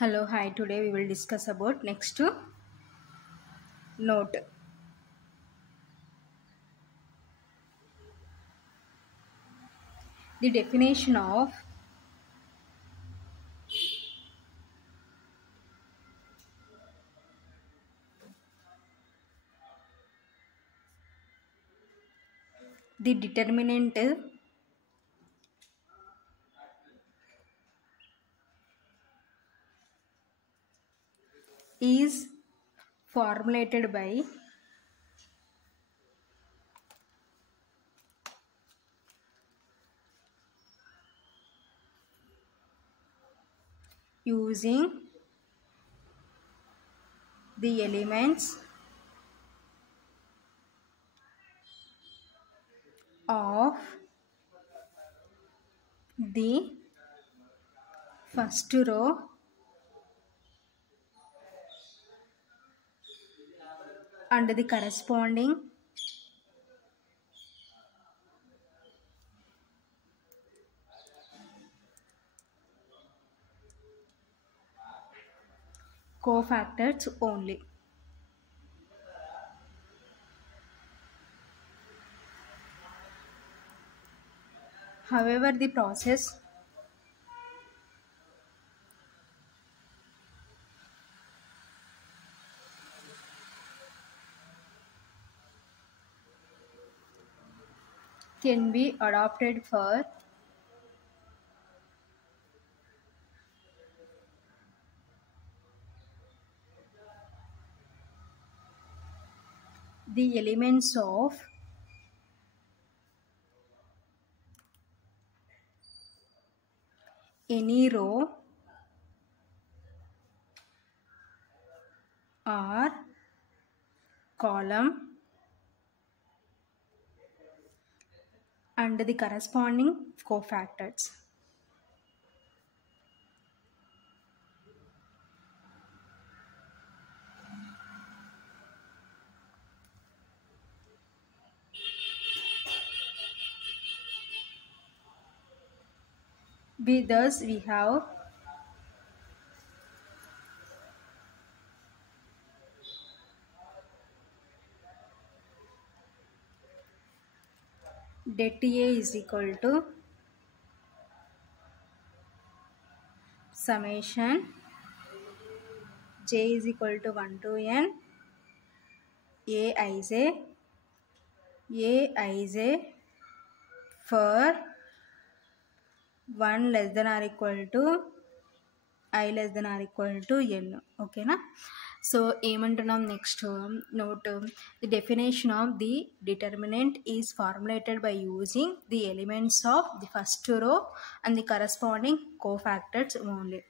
Hello, hi. Today we will discuss about next note. The definition of the determinant is formulated by using the elements of the first row and the corresponding cofactors only. However, the process can be adopted for the elements of any row or column and the corresponding cofactors. Thus we have det A is equal to summation j is equal to 1 to n aij for 1 less than or equal to I less than or equal to n. ఓకేనా. So ఏమంటున్నాం next note the definition of the determinant is formulated by using the elements of the first row and the corresponding cofactors only.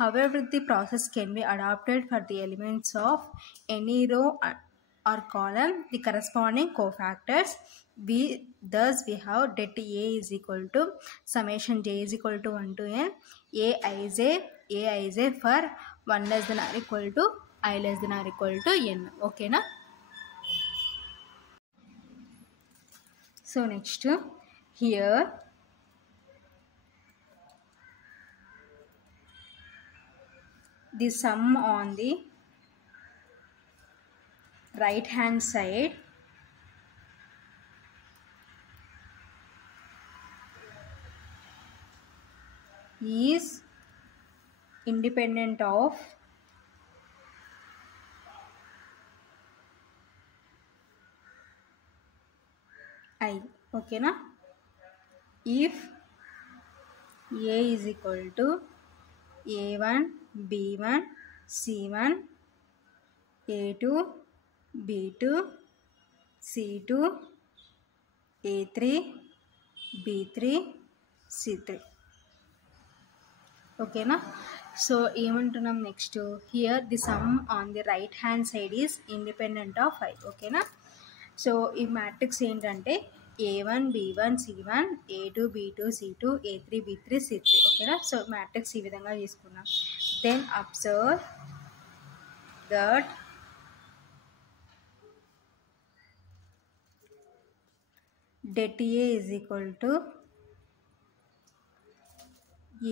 However, the process can be adopted for the elements of any row or column the corresponding cofactors. Thus we have det A is equal to summation j is equal to 1 to n aij for 1 less than or equal to I less than or equal to n. Okay na. So next here the sum on the right hand side is independent of I. Okay na. If A is equal to A1 B1 C1 A2 B2 C2 A3 B3 C3. ఓకేనా. So ఏమంటున్నాం next here the sum on the right hand side is independent of i. ఓకేనా. So ఈ matrix ఏంటంటే A1 B1 C1 A2 B2 C2 A3 B3 C3. ఓకేనా. So matrix ఈ విధంగా తీసుకున్నాం. Then observe that det A is equal to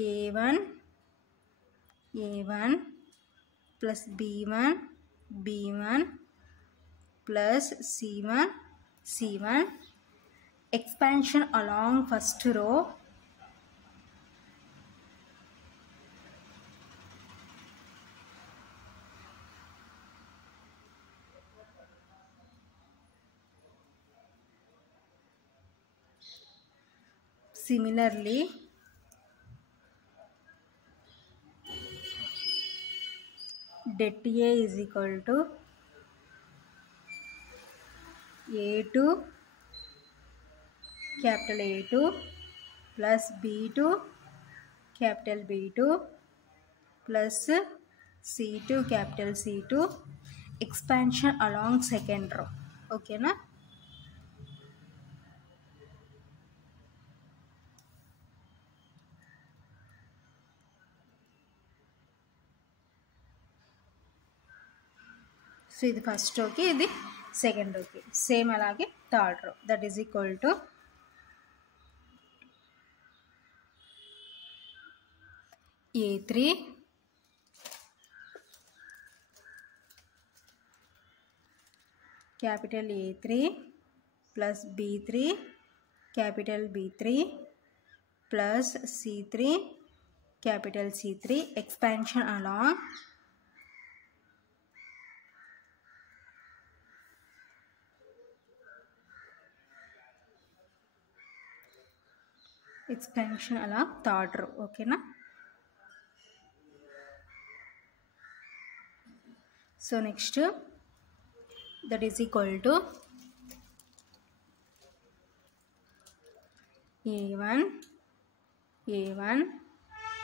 A1 A1 plus B1 plus C1. Expansion along first row. Similarly, det A is equal to A2 capital A2 plus B2 capital B2 plus C2 capital C2. Expansion along second row. Okay na? So ఇది ఫస్ట్ రోకి, ఇది సెకండ్ రోకి. సేమ్ అలాగే third row. That is equal to A3 capital A3 plus B3 capital B3 plus C3 capital C3. Expansion along third row. Okay na? So next, that is equal to A1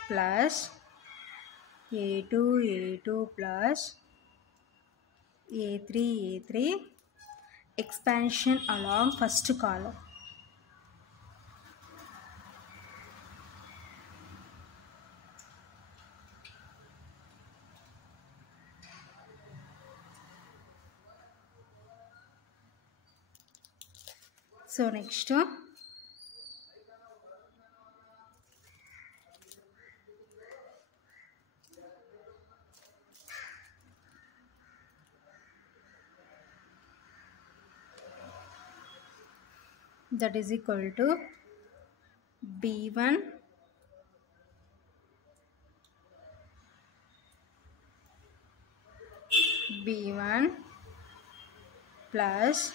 plus A2 plus A3. Expansion along first column. So next, that is equal to B1 plus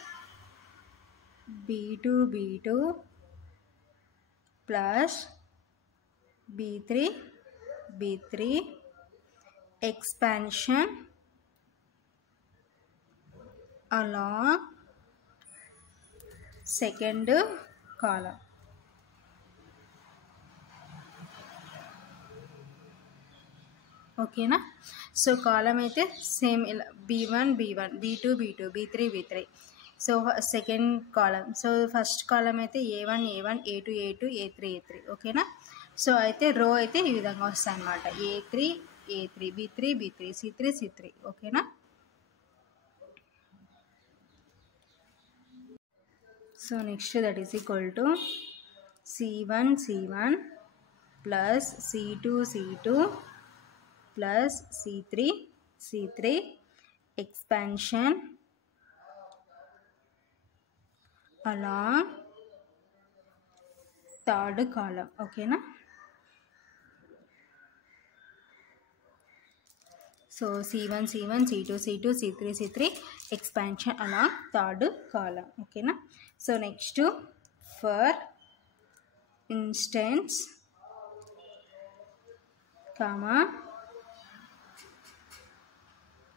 B2 plus B3. Expansion along second column. ఓకేనా? సో కాలం అయితే సేమ్ ఇలా B1 B2 B3. So second column. So first కాలం అయితే A1 A2 A3. ఓకేనా? సో అయితే రో అయితే ఈ విధంగా వస్తాయి అన్నమాట. A3 B3 C3. ఓకేనా? So next that is equal to C1 plus C2 plus C3. Expansion along third column. ఓకేనా? So C1 C2 C3. Expansion along third column. ఓకేనా? So next, for instance, comma,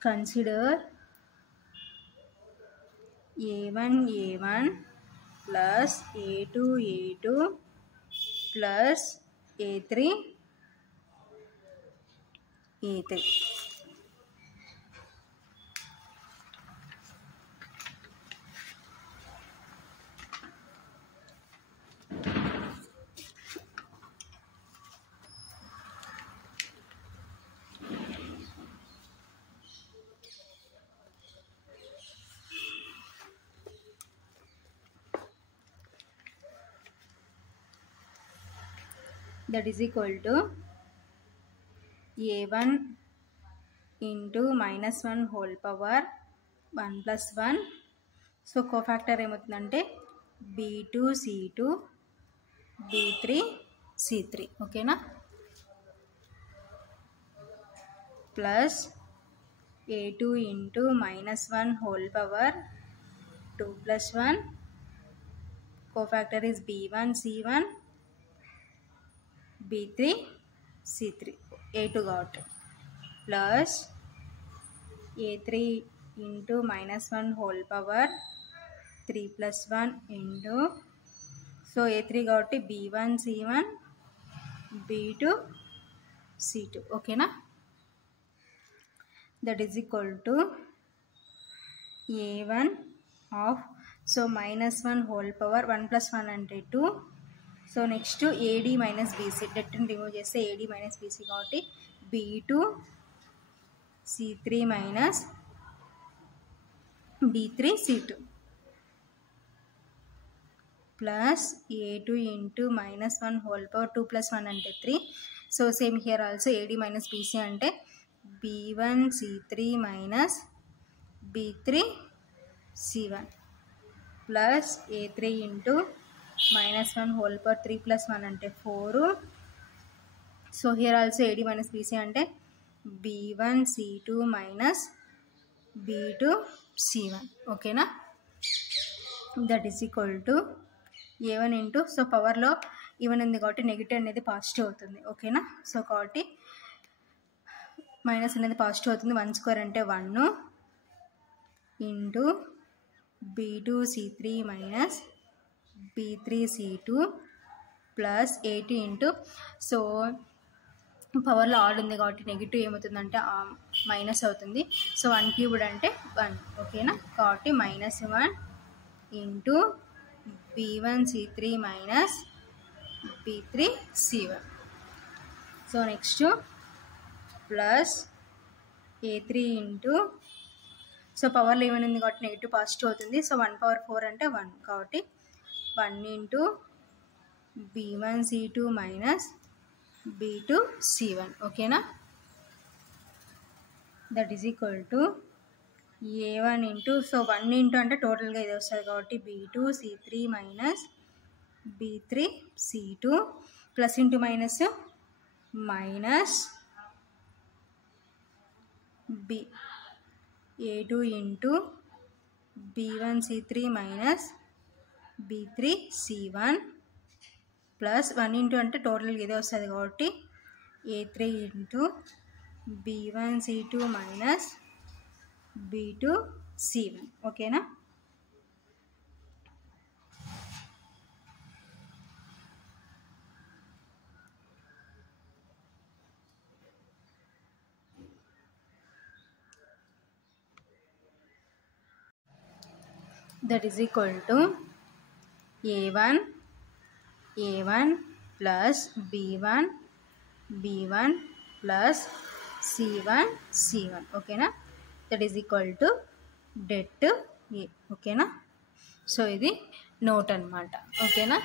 consider A1 plus A2 plus A3. That is equal to a1 into minus 1 whole power 1 plus 1. So cofactor ఏమవుతుందంటే b2 c2 b3 c3 ఓకేనా, plus a2 into minus 1 whole power 2 plus 1. Cofactor is b1 c1 b3 c3 a2 got, plus a3 into minus 1 whole power 3 plus 1 into, so a3 got b1 c1 b2 c2 ఓకేనా, that is equal to a1 of, so minus 1 whole power 1 plus 1 అంటే 2. So next AD minus BC డెట్ని remove చేస్తే AD minus BC కాబట్టి B2 C3 minus B3 C2 plus A2 into minus 1 whole power 2 plus 1 అంటే 3. So same here also AD minus BC అంటే B1 C3 minus B3 C1 plus A3 into minus 1 whole power 3 plus 1 అంటే 4. So here also AD minus BC అంటే B1 C2 minus B2 C1 ఓకేనా, that is equal to A1 into, so పవర్లో ఈవెన్ ఉంది కాబట్టి నెగిటివ్ అనేది పాజిటివ్ అవుతుంది ఓకేనా. సో కాబట్టి మైనస్ అనేది పాజిటివ్ అవుతుంది, 1 స్క్వేర్ అంటే 1 into B2 C3 minus B3 C2 plus 80 into, so పవర్లో ఆడ్ ఉంది కాబట్టి నెగిటివ్ ఏమవుతుందంటే మైనస్ అవుతుంది. సో 1 క్యూబ్డ్ అంటే 1 ఓకేనా, కాబట్టి మైనస్ 1 into B1 C3 minus B3 C1. So next plus A3 into, so పవర్లో ఏమైనా ఉంది కాబట్టి నెగిటివ్ పాజిటివ్ అవుతుంది. సో 1 power 4 అంటే 1 కాబట్టి 1 into B1 C2 minus B2 C1 ఓకేనా, that is equal to A1 into, so 1 ఇంటూ అంటే టోటల్గా ఇది వస్తుంది కాబట్టి B2 C3 minus B3 C2 plus into minus minus A2 into B1 C3 minus B3 C1 plus 1 ఇంటూ అంటే టోటల్గా ఇదే వస్తుంది కాబట్టి A3 into B1 C2 minus B2 C1 ఓకేనా. That is equal to A1 plus B1 plus C1 ఓకేనా, that is equal to debt A ఓకేనా. సో ఇది నోట్ అనమాట ఓకేనా.